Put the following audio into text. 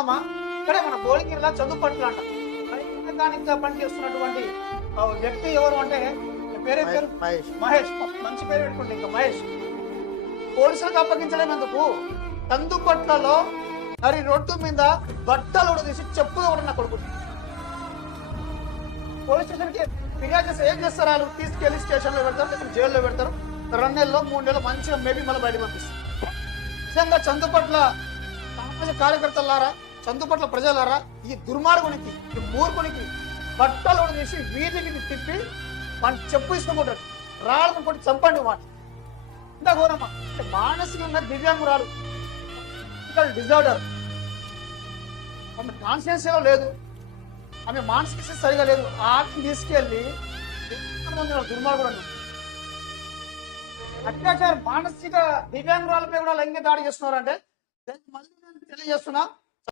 ఇక్కడే మన భువనగిరిలో చదువుపట్ల అంట మెకానిక్ గా పనిచేస్తున్నటువంటి వ్యక్తి ఎవరు అంటే పేరే పేరు మహేష్. మంచి పేరు పెట్టుకుంటే ఇంకా మహేష్ పోలీసులకు అప్పగించలేనందుకు చందుపట్లలో మరి రోడ్డు మీద బట్టలు తీసి చెప్పులు కూడా నా కొడుకు పోలీస్ స్టేషన్ కి ఫిర్యాదు చేస్తే ఏం చేస్తారు? వాళ్ళు తీసుకెళ్లి స్టేషన్ లో పెడతారు, జైల్లో పెడతారు. 2 నెలల్లో 3 నెలలు మంచిగా మేబీ మళ్ళీ బయటకు పంపిస్తారు. నిజంగా చందుపట్ల సామాజిక కార్యకర్తలారా, చందుపట్ల ప్రజలారా, ఈ దుర్మార్గునికి, ఈ మూర్ఖునికి బట్టలు తీసి వీధికి తిప్పి మన చెప్పు ఇష్టకుంటారు. రాళ్ళను కొట్టి చంపండి మాట. ఇంత ఘోరమా అంటే మానసికంగా దివ్యాంగురాలు, డిజార్డర్, ఆమె కాన్షియన్స్ లేదు, ఆమె మానసిక స్థితి సరిగా లేదు. ఆమెను తీసుకెళ్ళి దుర్మార్గుడు అత్యాచారం, మానసిక దివ్యాంగురాలపై కూడా లైంగిక దాడి చేస్తున్నారంటే మళ్ళీ నేను తెలియజేస్తున్నా.